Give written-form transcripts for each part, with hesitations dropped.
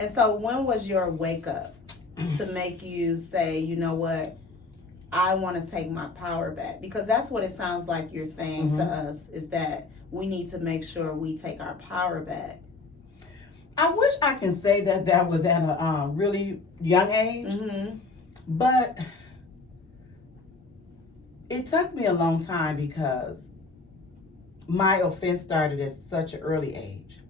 And so when was your wake up to make you say, you know what, I want to take my power back? Because that's what it sounds like you're saying to us, is that we need to make sure we take our power back. I wish I can say that was at a really young age, but it took me a long time because my offense started at such an early age.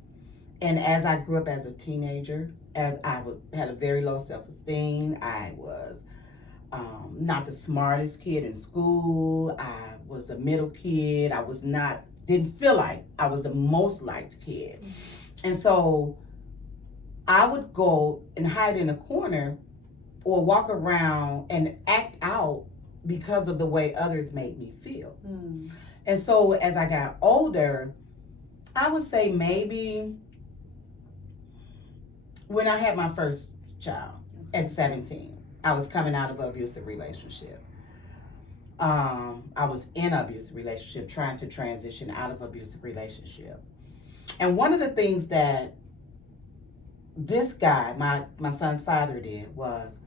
And as I grew up as a teenager, as I had a very low self-esteem, I was not the smartest kid in school. I was a middle kid. Didn't feel like I was the most liked kid. And so I would go and hide in a corner or walk around and act out because of the way others made me feel. And so as I got older, I would say maybe when I had my first child at 17, I was coming out of an abusive relationship. I was in an abusive relationship, trying to transition out of an abusive relationship. And one of the things that this guy, my son's father, did was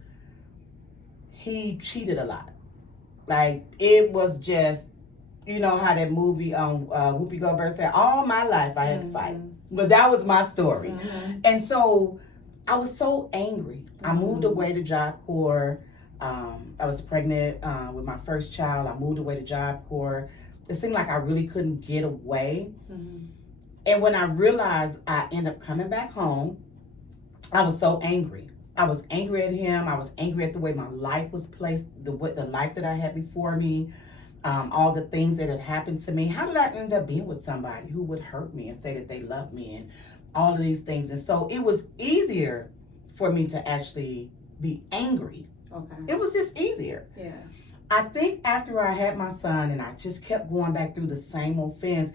he cheated a lot. Like, it was just, you know how that movie Whoopi Goldberg said, all my life I had to fight. But that was my story. And so I was so angry. I moved away to Job Corps. I was pregnant with my first child. I moved away to Job Corps. It seemed like I really couldn't get away. And when I realized I ended up coming back home, I was so angry. I was angry at him. I was angry at the way my life was placed, the life that I had before me, all the things that had happened to me. How did I end up being with somebody who would hurt me and say that they loved me and all of these things? And so it was easier for me to actually be angry. Okay. It was just easier. Yeah. I think after I had my son and I just kept going back through the same offense,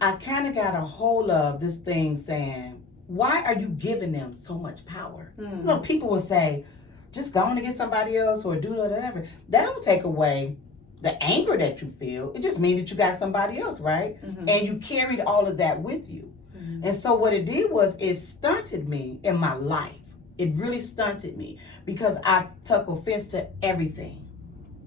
I kind of got a hold of this thing saying, why are you giving them so much power? You know, people will say, just go on to get somebody else or do whatever. That don't take away the anger that you feel. It just means that you got somebody else, right? And you carried all of that with you. And so what it did was it stunted me in my life. It really stunted me because I took offense to everything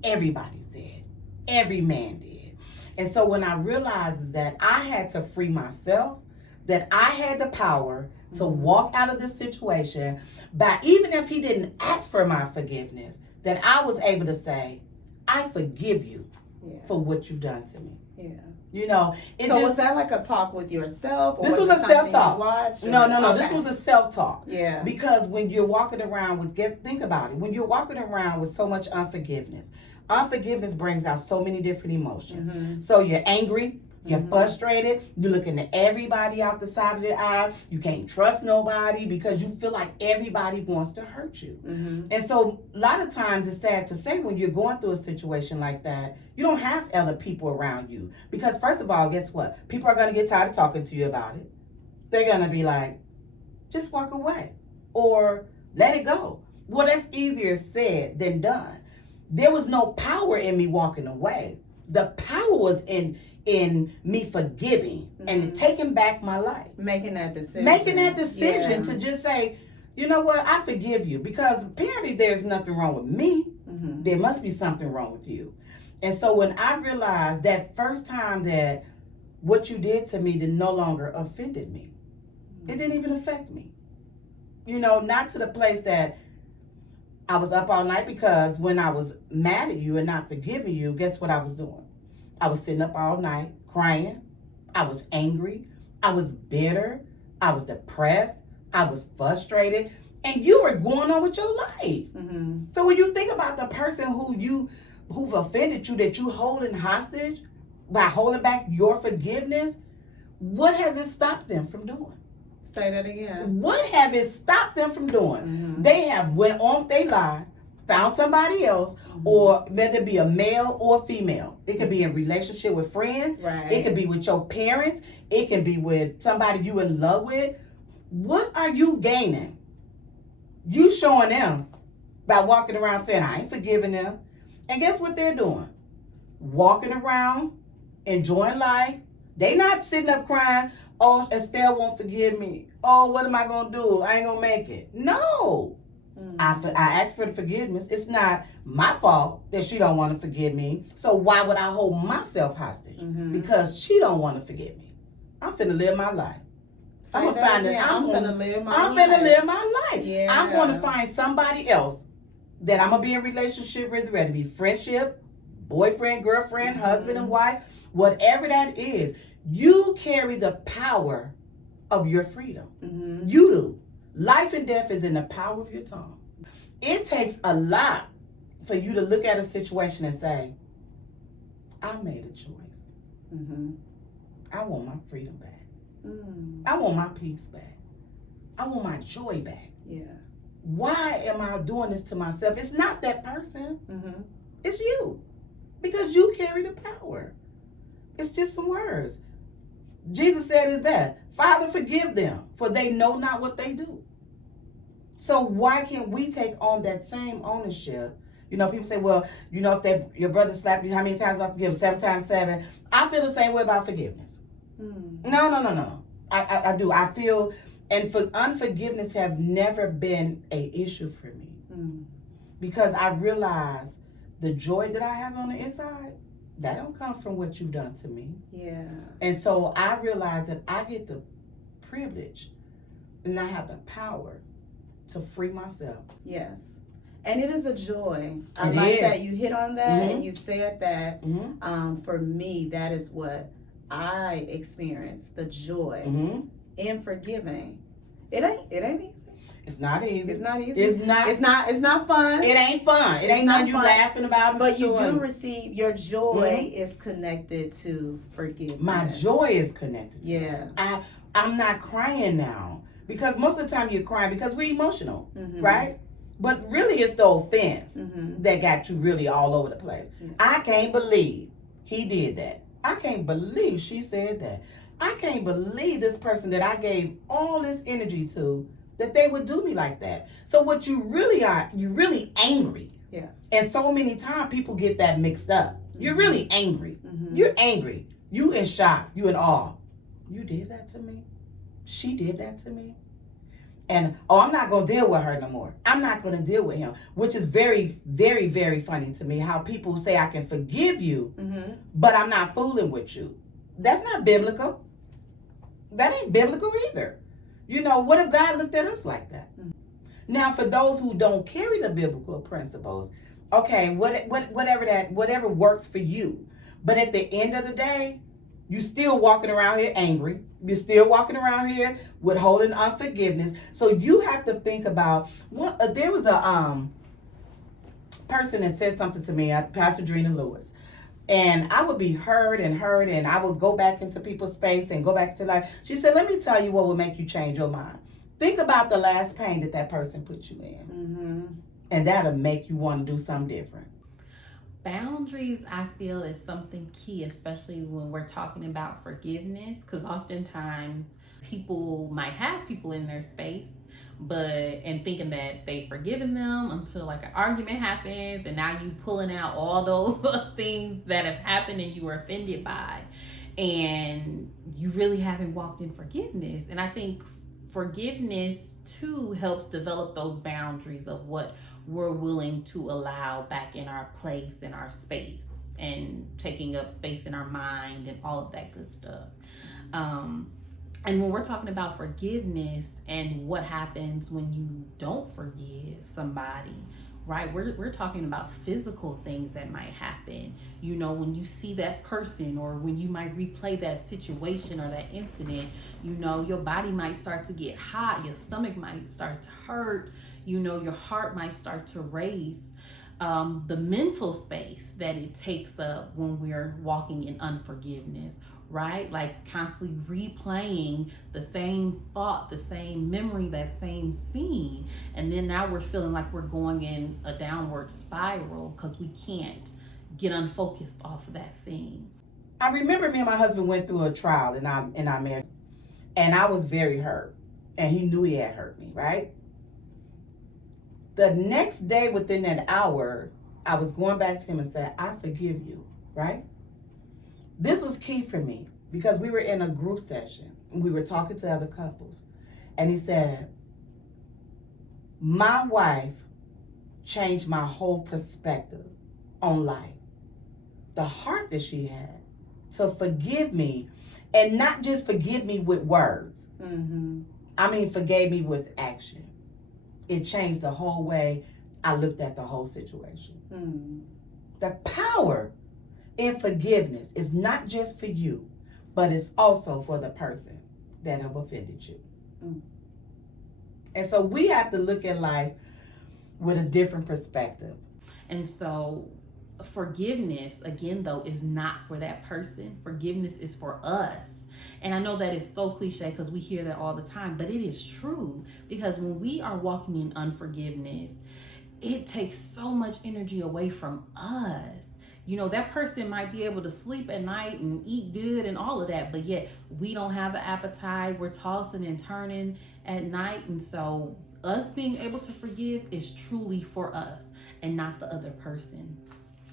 everybody said, every man did. And so when I realized is that I had to free myself, that I had the power to walk out of this situation, by even if he didn't ask for my forgiveness, that I was able to say, I forgive you for what you've done to me. Yeah. You know, was that like a talk with yourself? Or this was a self-talk. No. Okay. This was a self-talk. Yeah. Because when you're walking around think about it. When you're walking around with so much unforgiveness brings out so many different emotions. So you're angry. You're frustrated. You're looking at everybody out the side of the eye. You can't trust nobody because you feel like everybody wants to hurt you. And so a lot of times it's sad to say when you're going through a situation like that, you don't have other people around you. Because first of all, guess what? People are going to get tired of talking to you about it. They're going to be like, just walk away or let it go. Well, that's easier said than done. There was no power in me walking away. The power was in me forgiving and taking back my life. Making that decision to just say, you know what, I forgive you. Because apparently there's nothing wrong with me. There must be something wrong with you. And so when I realized that first time that what you did to me no longer offended me. It didn't even affect me. You know, not to the place that I was up all night, because when I was mad at you and not forgiving you, guess what I was doing? I was sitting up all night crying. I was angry. I was bitter. I was depressed. I was frustrated. And you were going on with your life. So when you think about the person who've offended you, that you holding hostage by holding back your forgiveness, what has it stopped them from doing? Say that again. What have it stopped them from doing? They have went on with their lives, found somebody else, or whether it be a male or a female. It could be in relationship with friends. Right. It could be with your parents. It can be with somebody you in love with. What are you gaining? You showing them by walking around saying, I ain't forgiving them. And guess what they're doing? Walking around, enjoying life, They not sitting up crying, oh, Estelle won't forgive me. Oh, what am I going to do? I ain't going to make it. No. I asked for the forgiveness. It's not my fault that she don't want to forgive me. So why would I hold myself hostage? Because she don't want to forgive me. I'm finna live my life. I'm finna live my life. Yeah. I'm going to find somebody else that I'm going to be in a relationship with, whether it be friendship, boyfriend, girlfriend, husband and wife, whatever that is. You carry the power of your freedom. You do. Life and death is in the power of your tongue. It takes a lot for you to look at a situation and say, I made a choice. I want my freedom back. I want my peace back. I want my joy back. Yeah. Why am I doing this to myself? It's not that person. It's you. Because you carry the power. It's just some words. Jesus said his best. Father, forgive them, for they know not what they do. So why can't we take on that same ownership? You know, people say, well, you know, if your brother slapped you, how many times do I forgive him? 7 times 7. I feel the same way about forgiveness. No. I do. I feel, and for unforgiveness have never been an issue for me. Because I realize the joy that I have on the inside, that don't come from what you've done to me. Yeah. And so I realize that I get the privilege and I have the power to free myself. Yes. And it is a joy. I like that you hit on that and you said that. For me, that is what I experience, the joy in forgiving. It ain't easy. It's not easy. It's not easy. It's not fun. It ain't fun. It ain't nothing you laughing about. But you do receive, your joy is connected to forgiveness. My joy is connected to yeah. I'm not crying now. Because most of the time you're crying because we're emotional, right? But really it's the offense that got you really all over the place. Yeah. I can't believe he did that. I can't believe she said that. I can't believe this person that I gave all this energy to, that they would do me like that. So what you really are, you're really angry. Yeah. And so many times people get that mixed up. You're really angry. You're angry. You in shock. You in awe. You did that to me? She did that to me? And, I'm not going to deal with her no more. I'm not going to deal with him. Which is very, very, very funny to me. How people say I can forgive you, but I'm not fooling with you. That's not biblical. That ain't biblical either. You know, what if God looked at us like that? Now, for those who don't carry the biblical principles, okay, whatever works for you. But at the end of the day, you're still walking around here angry. You're still walking around here with holding unforgiveness. So you have to think about there was a person that said something to me, Pastor Drina Lewis. And I would be hurt, and I would go back into people's space and go back to life. She said, let me tell you what will make you change your mind. Think about the last pain that person put you in. And that'll make you want to do something different. Boundaries, I feel, is something key, especially when we're talking about forgiveness, because oftentimes people might have people in their space, and thinking that they've forgiven them until like an argument happens, and now you pulling out all those things that have happened and you were offended by, and you really haven't walked in forgiveness. And I think forgiveness too helps develop those boundaries of what we're willing to allow back in our place, in our space, and taking up space in our mind and all of that good stuff. And when we're talking about forgiveness and what happens when you don't forgive somebody, right? We're talking about physical things that might happen. You know, when you see that person, or when you might replay that situation or that incident, you know, your body might start to get hot, your stomach might start to hurt, you know, your heart might start to race. The mental space that it takes up when we're walking in unforgiveness, right? Like constantly replaying the same thought, the same memory, that same scene. And then now we're feeling like we're going in a downward spiral because we can't get unfocused off of that thing. I remember me and my husband went through a trial in our marriage, and I was very hurt, and he knew he had hurt me, right? The next day, within that hour, I was going back to him and said, I forgive you, right? This was key for me, because we were in a group session. We were talking to other couples. And he said, my wife changed my whole perspective on life. The heart that she had to forgive me, and not just forgive me with words. Mm-hmm. I mean, forgave me with action. It changed the whole way I looked at the whole situation. Mm. The power in forgiveness is not just for you, but it's also for the person that have offended you. Mm. And so we have to look at life with a different perspective. And so forgiveness, again, though, is not for that person. Forgiveness is for us. And I know that is so cliche because we hear that all the time, but it is true. Because when we are walking in unforgiveness, it takes so much energy away from us. You know, that person might be able to sleep at night and eat good and all of that, but yet we don't have an appetite. We're tossing and turning at night. And so us being able to forgive is truly for us and not the other person.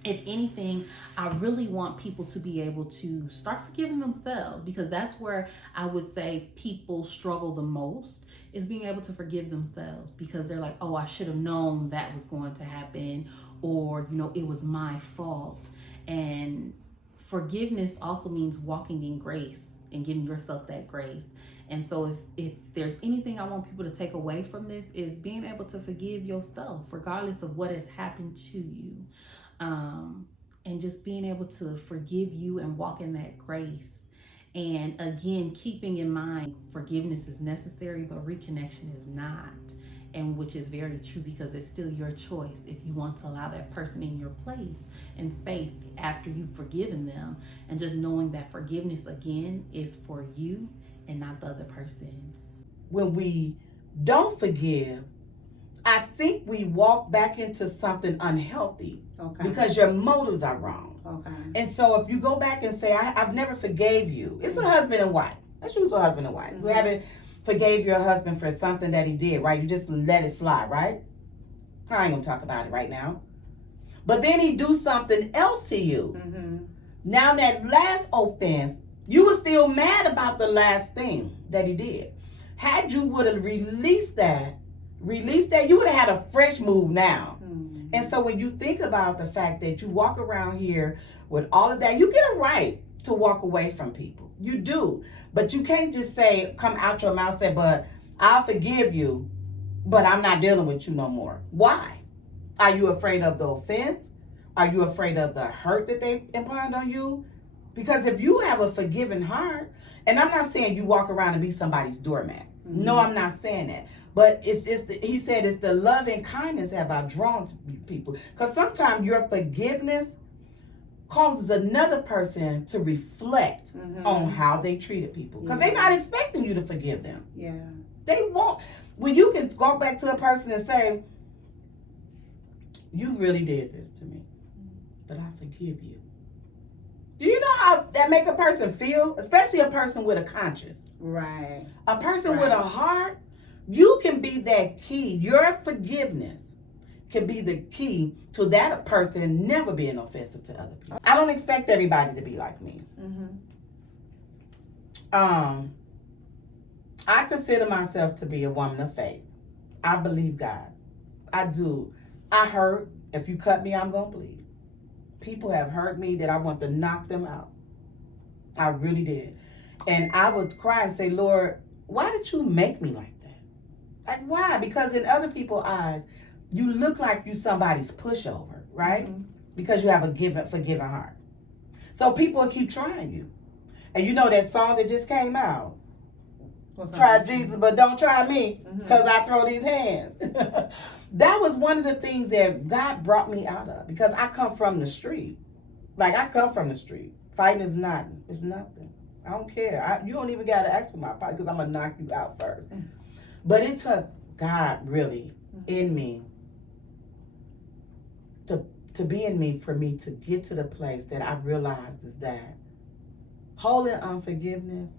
If anything, I really want people to be able to start forgiving themselves, because that's where I would say people struggle the most, is being able to forgive themselves, because they're like, oh, I should have known that was going to happen, or, you know, it was my fault. And forgiveness also means walking in grace and giving yourself that grace. And so if there's anything I want people to take away from this, is being able to forgive yourself, regardless of what has happened to you. And just being able to forgive you and walk in that grace. And again, keeping in mind, forgiveness is necessary, but reconnection is not. And which is very true, because it's still your choice if you want to allow that person in your place and space after you've forgiven them. And just knowing that forgiveness, again, is for you and not the other person. When we don't forgive, I think we walk back into something unhealthy. Okay. Because your motives are wrong. Okay. And so if you go back and say, I've never forgave you. It's a husband and wife. Let's use a husband and wife. Mm-hmm. You haven't forgave your husband for something that he did, right? You just let it slide, right? I ain't gonna talk about it right now. But then he do something else to you. Mm-hmm. Now that last offense, you were still mad about the last thing that he did. Had you would have released that, you would have had a fresh move now. And so when you think about the fact that you walk around here with all of that, you get a right to walk away from people. You do. But you can't just say, come out your mouth, say, but I'll forgive you, but I'm not dealing with you no more. Why? Are you afraid of the offense? Are you afraid of the hurt that they implied on you? Because if you have a forgiving heart, and I'm not saying you walk around and be somebody's doormat. Mm-hmm. No, I'm not saying that. But he said, it's the love and kindness have I drawn to people. Because sometimes your forgiveness causes another person to reflect on how they treated people. Because they're not expecting you to forgive them. Yeah. They won't. When you can go back to a person and say, you really did this to me, but I forgive you. Do you know how that make a person feel? Especially a person with a conscience. Right. A person with a heart, you can be that key. Your forgiveness can be the key to that person never being offensive to other people. I don't expect everybody to be like me. Mm-hmm. I consider myself to be a woman of faith. I believe God. I do. I hurt. If you cut me, I'm going to bleed. People have hurt me that I want to knock them out. I really did. And I would cry and say, Lord, why did you make me like that? Like, why? Because in other people's eyes, you look like you somebody's pushover, right? Mm-hmm. Because you have a forgiving heart. So people will keep trying you. And you know that song that just came out? Try Jesus, but don't try me, because I throw these hands. That was one of the things that God brought me out of, because I come from the street. Like, I come from the street. Fighting is nothing. It's nothing. I don't care. You don't even got to ask for my fight, because I'm going to knock you out first. But it took God really in me to be in me for me to get to the place that I realized is that holding unforgiveness,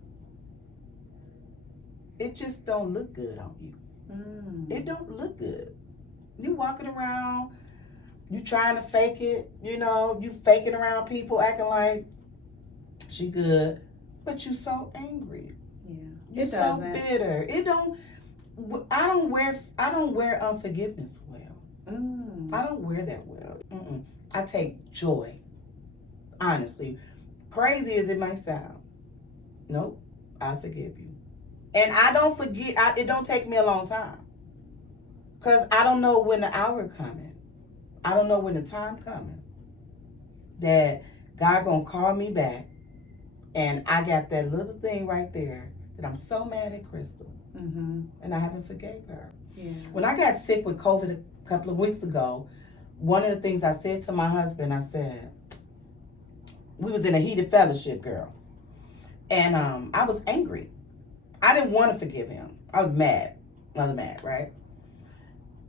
it just don't look good on you. It don't look good. You walking around, you trying to fake it, you faking around people, acting like she good, but you so angry. Yeah. You're It so doesn't. bitter. I don't wear unforgiveness well. I don't wear that well. I take joy. Honestly, crazy as it might sound. Nope, I forgive you. And I don't forget, it don't take me a long time. Because I don't know when the hour coming. I don't know when the time coming. That God gonna call me back. And I got that little thing right there that I'm so mad at Crystal. And I haven't forgave her. Yeah. When I got sick with COVID a couple of weeks ago, one of the things I said to my husband, I said, we was in a heated fellowship, girl. And I was angry. I didn't want to forgive him. I was mad, right?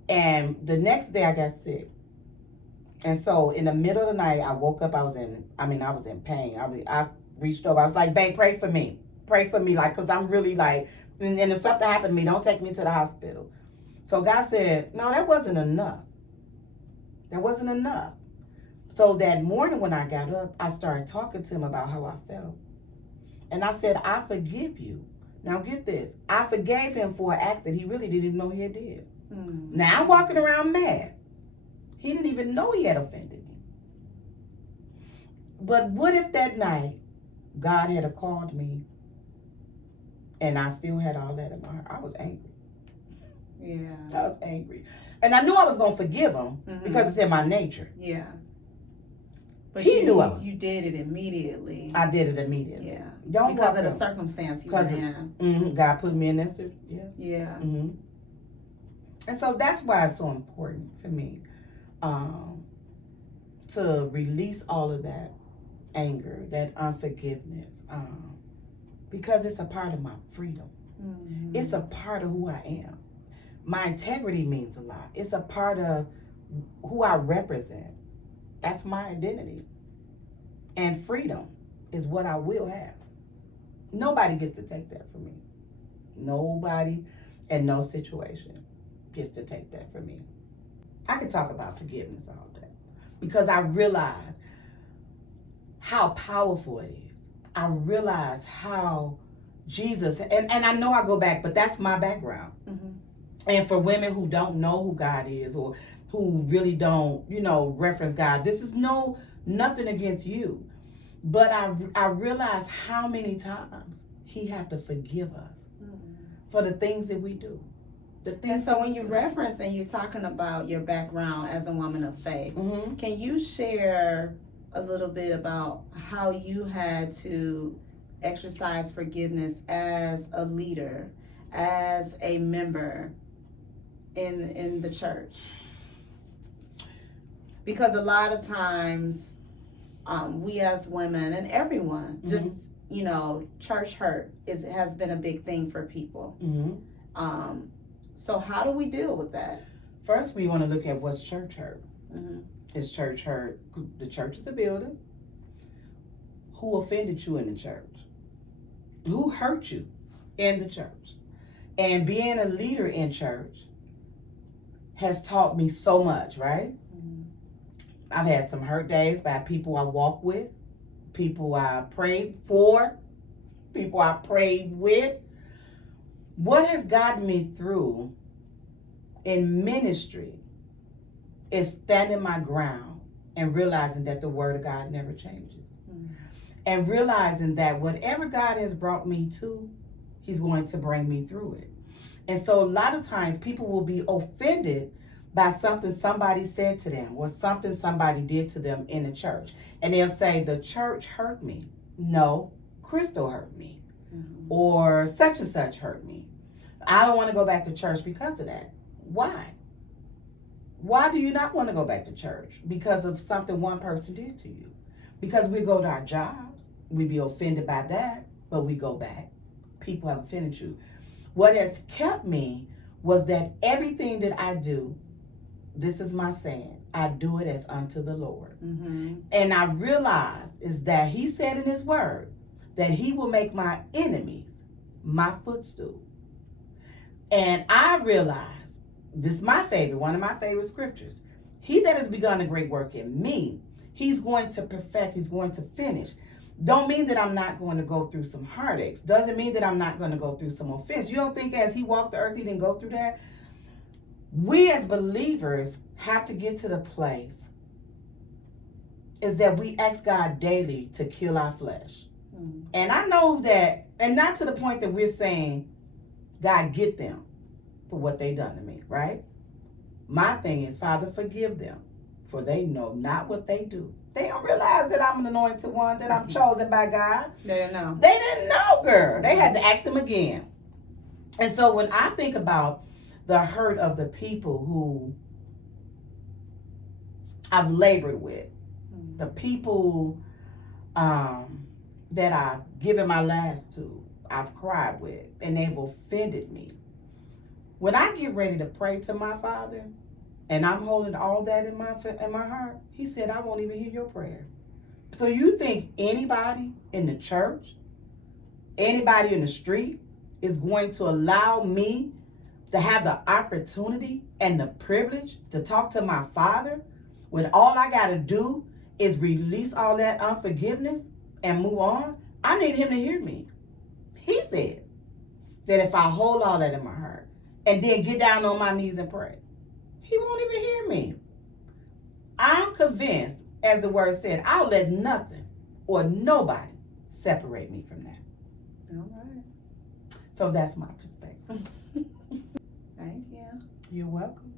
And the next day I got sick. And so in the middle of the night, I woke up, I was in pain. I reached over, I was like, babe, pray for me. Pray for me, like, because I'm really like, and if something happened to me, don't take me to the hospital. So God said, no, that wasn't enough. That wasn't enough. So that morning when I got up, I started talking to him about how I felt. And I said, I forgive you. Now get this. I forgave him for an act that he really didn't even know he had did. Now I'm walking around mad. He didn't even know he had offended me. But what if that night God had called me and I still had all that in my heart? I was angry. Yeah. I was angry. And I knew I was going to forgive him because it's in my nature. Yeah. But He knew you did it immediately. I did it immediately. Yeah. Don't because of walk the him. circumstance you were in. God put me in that situation. Yeah. Yeah. And so that's why it's so important for me to release all of that anger, that unforgiveness, because it's a part of my freedom. It's a part of who I am. My integrity means a lot. It's a part of who I represent. That's my identity. And freedom is what I will have. Nobody gets to take that from me. Nobody and no situation gets to take that from me. I could talk about forgiveness all day because I realize how powerful it is. I realize how Jesus, and I know I go back, but that's my background. And for women who don't know who God is or who really don't, reference God, this is nothing against you. But I realize how many times he had to forgive us for the things that we do. And so when you reference and you're talking about your background as a woman of faith, can you share a little bit about how you had to exercise forgiveness as a leader, as a member in the church? Because a lot of times we as women and everyone just church hurt has been a big thing for people. So how do we deal with that? First, we want to look at what's church hurt. Is church hurt? The church is a building. Who offended you in the church? Who hurt you in the church? And being a leader in church has taught me so much, right? I've had some hurt days by people I walk with, people I prayed for, people I prayed with. What has gotten me through in ministry is standing my ground and realizing that the word of God never changes. And realizing that whatever God has brought me to, he's going to bring me through it. And so a lot of times people will be offended by something somebody said to them or something somebody did to them in the church. And they'll say, the church hurt me. No, Crystal hurt me. Or such and such hurt me. I don't want to go back to church because of that. Why? Why do you not want to go back to church? Because of something one person did to you. Because we go to our jobs, we be offended by that, but we go back. People have offended you. What has kept me was that everything that I do, this is my saying, I do it as unto the Lord. And I realize is that he said in his word that he will make my enemies my footstool. And I realize, this is my favorite, one of my favorite scriptures. He that has begun a great work in me, he's going to perfect, he's going to finish. Don't mean that I'm not going to go through some heartaches. Doesn't mean that I'm not going to go through some offense. You don't think as he walked the earth, he didn't go through that? We as believers have to get to the place is that we ask God daily to kill our flesh. And I know that, and not to the point that we're saying, God, get them for what they done to me, right? My thing is, Father, forgive them, for they know not what they do. They don't realize that I'm an anointed one, that I'm chosen by God. They didn't know. They didn't know, girl. They had to ask him again. And so when I think about the hurt of the people who I've labored with, the people that I've given my last to, I've cried with, and they've offended me. When I get ready to pray to my Father, and I'm holding all that in my heart, he said, I won't even hear your prayer. So you think anybody in the church, anybody in the street is going to allow me to have the opportunity and the privilege to talk to my Father when all I got to do is release all that unforgiveness and move on? I need him to hear me. He said that if I hold all that in my heart and then get down on my knees and pray, he won't even hear me. I'm convinced, as the word said, I'll let nothing or nobody separate me from that. All right. So that's my perspective. Thank you. You're welcome.